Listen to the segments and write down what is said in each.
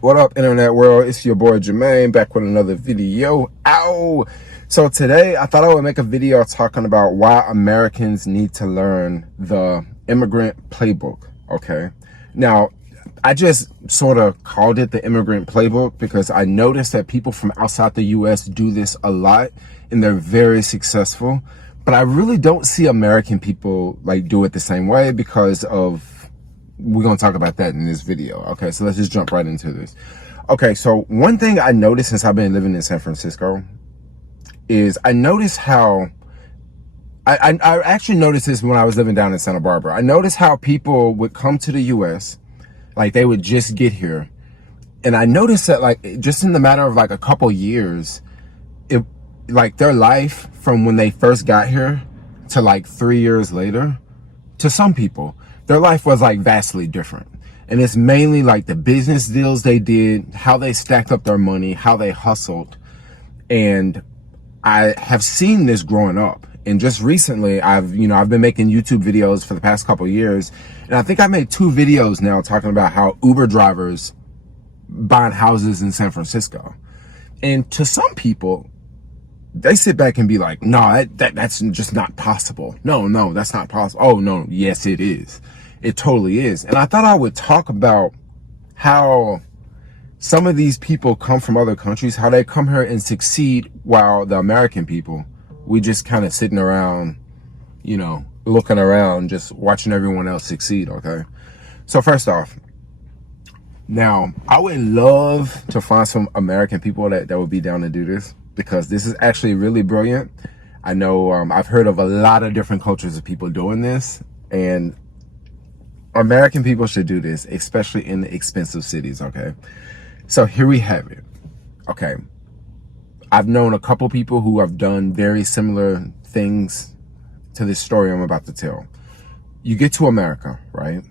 What up, internet world? It's your boy Jermaine back with another video. Ow! So today I thought I would make a video talking about why Americans need to learn the Immigrant Playbook. Okay. Now, I just sort of called it the Immigrant Playbook because I noticed that people from outside the US do this a lot and they're very successful. But I really don't see American people like do it the same way because of we're going to talk about that in this video. Okay, so let's just jump right into this. Okay, so one thing I noticed since I've been living in San Francisco is I noticed how I actually noticed this when I was living down in Santa Barbara. I noticed how people would come to the US, like they would just get here. And I noticed that like just in the matter of like a couple years, it like their life from when they first got here to like 3 years later, to some people, their life was like vastly different. And it's mainly like the business deals they did, how they stacked up their money, how they hustled. And I have seen this growing up. And just recently, I've been making YouTube videos for the past couple of years. And I think I made 2 videos now talking about how Uber drivers buying houses in San Francisco. And to some people, they sit back and be like, no, that's just not possible. No, that's not possible. Oh, no, yes, it is. It totally is. And I thought I would talk about how some of these people come from other countries, how they come here and succeed while the American people, we just kind of sitting around, looking around, just watching everyone else succeed, okay? So first off, now, I would love to find some American people that would be down to do this because this is actually really brilliant. I know I've heard of a lot of different cultures of people doing this, and American people should do this, especially in the expensive cities, okay? So here we have it, okay? I've known a couple people who have done very similar things to this story I'm about to tell. You get to America, right?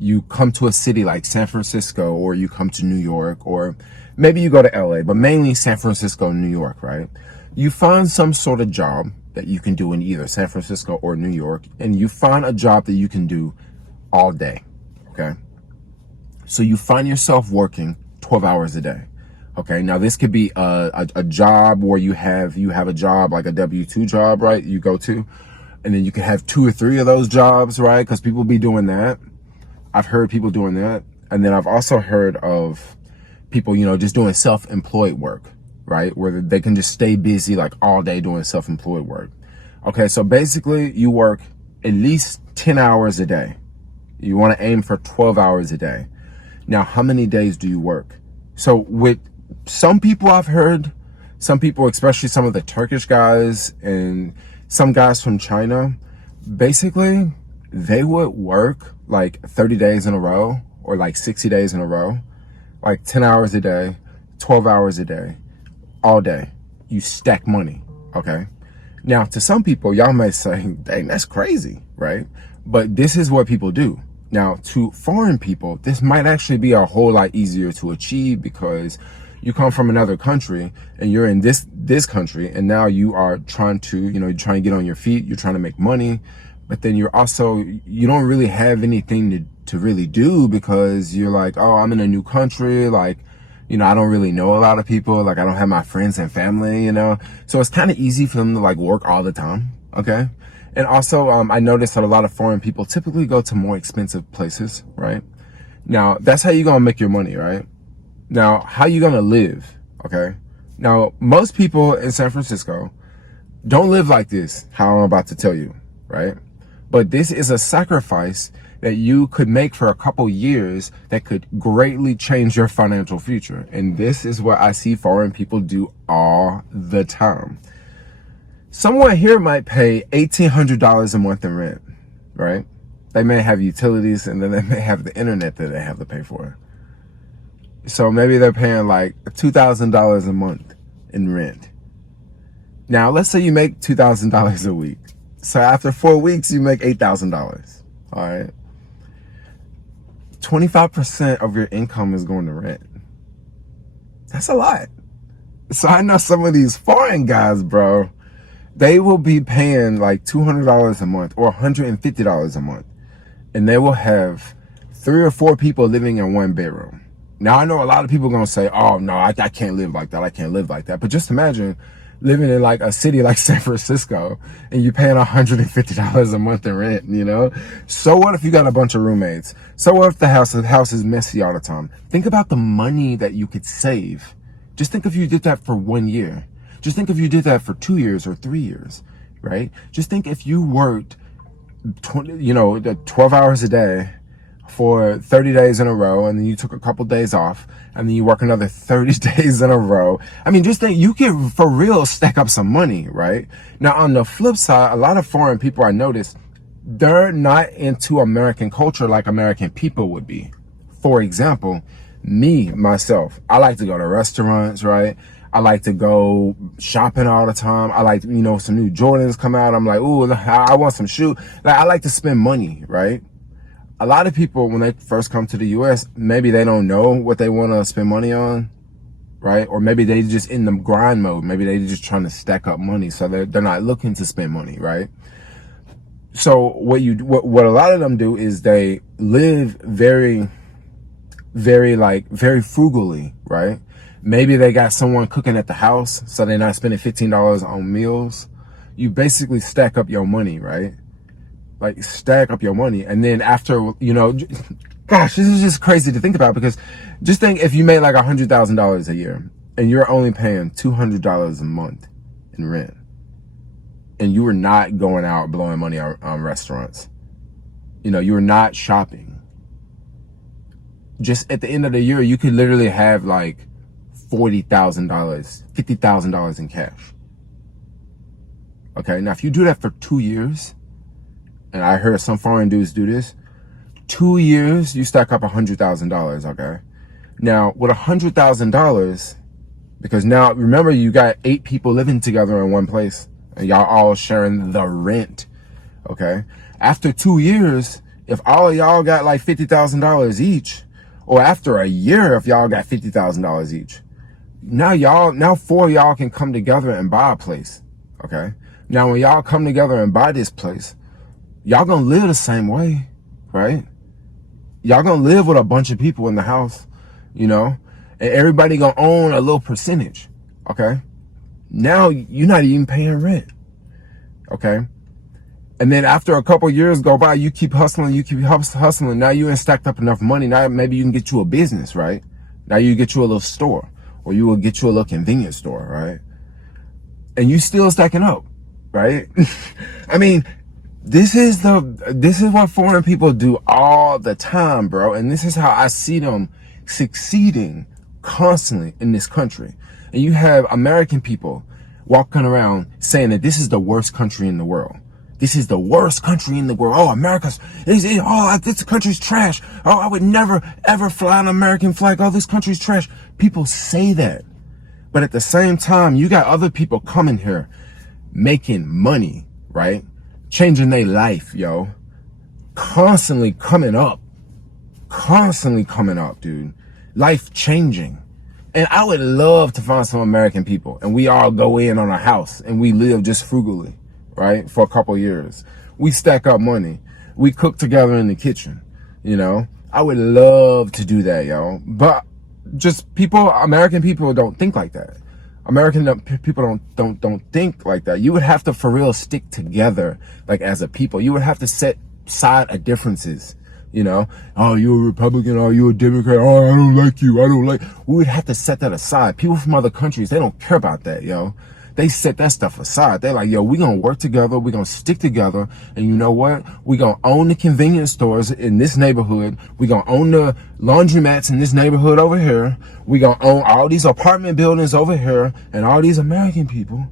You come to a city like San Francisco, or you come to New York, or maybe you go to LA, but mainly San Francisco and New York, right? You find some sort of job that you can do in either San Francisco or New York, and you find a job that you can do all day, okay? So you find yourself working 12 hours a day, okay? Now this could be a job where you have a job like a W-2 job, right? You go to, and then you can have 2 or 3 of those jobs, right? Because people be doing that. I've heard people doing that. And then I've also heard of people, just doing self-employed work, right? Where they can just stay busy like all day doing self-employed work. Okay, so basically you work at least 10 hours a day. You want to aim for 12 hours a day. Now, how many days do you work? So with some people I've heard, some people, especially some of the Turkish guys and some guys from China, basically they would work like 30 days in a row or like 60 days in a row, like 10 hours a day, 12 hours a day, all day. You stack money, okay? Now, to some people, y'all may say, dang, that's crazy, right? But this is what people do. Now, to foreign people, this might actually be a whole lot easier to achieve because you come from another country and you're in this country, and now you are trying to, you're trying to get on your feet, you're trying to make money, but then you don't really have anything to really do because you're like, oh, I'm in a new country, like, I don't really know a lot of people, like I don't have my friends and family, so it's kind of easy for them to like work all the time, okay? And also, I noticed that a lot of foreign people typically go to more expensive places, right? Now, that's how you're going to make your money, right? Now, how you going to live, okay? Now, most people in San Francisco don't live like this, how I'm about to tell you, right? But this is a sacrifice that you could make for a couple years that could greatly change your financial future. And this is what I see foreign people do all the time. Someone here might pay $1,800 a month in rent, right? They may have utilities, and then they may have the internet that they have to pay for. So maybe they're paying like $2,000 a month in rent. Now, let's say you make $2,000 a week. So after 4 weeks, you make $8,000, all right? 25% of your income is going to rent. That's a lot. So I know some of these foreign guys, bro, they will be paying like $200 a month or $150 a month. And they will have 3 or 4 people living in one bedroom. Now, I know a lot of people are going to say, oh, no, I can't live like that. I can't live like that. But just imagine living in like a city like San Francisco and you're paying $150 a month in rent, you know? So what if you got a bunch of roommates? So what if the house is messy all the time? Think about the money that you could save. Just think if you did that for 1 year. Just think if you did that for 2 years or 3 years, right? Just think if you worked 12 hours a day for 30 days in a row, and then you took a couple days off, and then you work another 30 days in a row. I mean, just think, you can for real stack up some money, right? Now, on the flip side, a lot of foreign people, I noticed, they're not into American culture like American people would be. For example, myself, I like to go to restaurants, right? I like to go shopping all the time. I like, some new Jordans come out. I'm like, ooh, I want some shoes. Like, I like to spend money, right? A lot of people, when they first come to the U.S., maybe they don't know what they want to spend money on, right? Or maybe they just in the grind mode. Maybe they just trying to stack up money, so they're not looking to spend money, right? So what a lot of them do is they live very, very frugally, right? Maybe they got someone cooking at the house, so they're not spending $15 on meals. You basically stack up your money, right? Like, stack up your money. And then after, gosh, this is just crazy to think about, because just think if you made like $100,000 a year and you're only paying $200 a month in rent, and you were not going out blowing money on restaurants, you were not shopping. Just at the end of the year, you could literally have like $40,000, $50,000 in cash. Okay, now if you do that for 2 years, and I heard some foreign dudes do this, 2 years, you stack up $100,000, okay? Now, with $100,000, because now, remember, you got 8 people living together in one place, and y'all all sharing the rent, okay? After 2 years, if all of y'all got like $50,000 each, or after a year, if y'all got $50,000 each, now 4 of y'all can come together and buy a place, okay? Now, when y'all come together and buy this place, y'all gonna live the same way, right? Y'all gonna live with a bunch of people in the house, and everybody gonna own a little percentage, okay? Now you're not even paying rent, okay? And then after a couple years go by, you keep hustling. Now you ain't stacked up enough money. Now maybe you can get you a business, right? Now you get you a little store, or you will get you a little convenience store, right? And you still stacking up, right? I mean, this is what foreign people do all the time, bro. And this is how I see them succeeding constantly in this country. And you have American people walking around saying that this is the worst country in the world. This is the worst country in the world. Oh, this country's trash. Oh, I would never, ever fly an American flag. Oh, this country's trash. People say that. But at the same time, you got other people coming here making money, right? Changing their life, yo. Constantly coming up, dude. Life changing. And I would love to find some American people, and we all go in on a house and we live just frugally, right? For a couple years. We stack up money. We cook together in the kitchen, I would love to do that, yo. But just American people don't think like that. American people don't think like that. You would have to for real stick together, like, as a people. You would have to set aside differences, Oh, you're a Republican. Oh, you're a Democrat. Oh, I don't like you. We would have to set that aside. People from other countries, they don't care about that, yo. They set that stuff aside. They're like, yo, we're going to work together. We're going to stick together. And you know what? We're going to own the convenience stores in this neighborhood. We're going to own the laundromats in this neighborhood over here. We're going to own all these apartment buildings over here. And all these American people,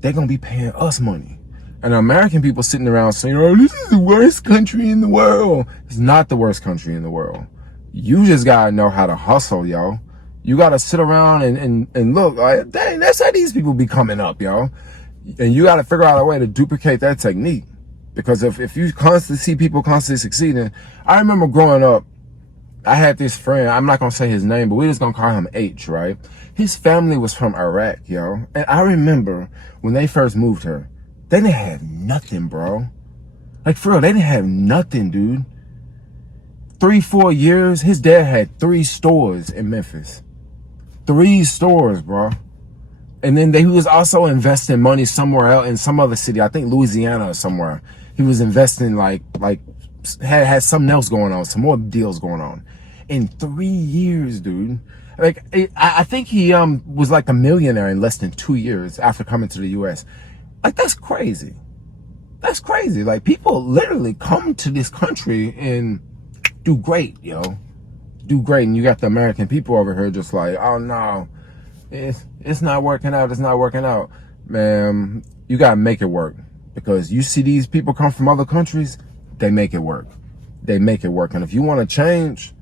they're going to be paying us money. And American people sitting around saying, oh, this is the worst country in the world. It's not the worst country in the world. You just got to know how to hustle, yo. You got to sit around and look, like, dang, that's how these people be coming up, yo. And you got to figure out a way to duplicate that technique. Because if you constantly see people constantly succeeding, I remember growing up, I had this friend, I'm not going to say his name, but we're just going to call him H, right? His family was from Iraq, yo. And I remember when they first moved here, they didn't have nothing, bro. Like, for real, they didn't have nothing, dude. 3-4 years, his dad had 3 stores in Memphis. 3 stores, bro. And then he was also investing money somewhere else in some other city. I think Louisiana or somewhere. He was investing had something else going on, some more deals going on. In 3 years, dude. Like, I think he was like a millionaire in less than 2 years after coming to the U.S. Like, that's crazy. That's crazy. Like, people literally come to this country and do great, yo. Do great. And you got the American people over here just like, oh no, it's not working out. It's not working out. Man, you got to make it work. Because you see these people come from other countries, they make it work. They make it work. And if you want to change,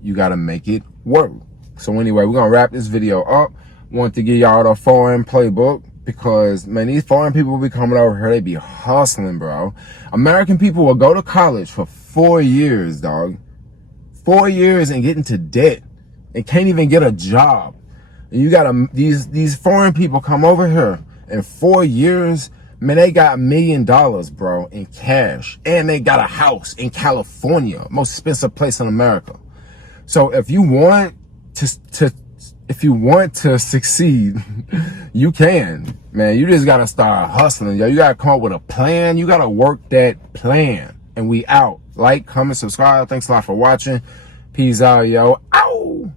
you got to make it work. So anyway, we're going to wrap this video up. Want to give y'all the foreign playbook. Because, man, these foreign people will be coming over here. They be hustling, bro. American people will go to college for 4 years, dog. 4 years and get into debt. And can't even get a job. And you got these foreign people come over here. In 4 years, man, they got $1 million, bro, in cash. And they got a house in California. Most expensive place in America. So if you want to succeed, you can, man. You just gotta start hustling, yo. You gotta come up with a plan. You gotta work that plan. And we out. Like, comment, subscribe. Thanks a lot for watching. Peace out, yo. Ow!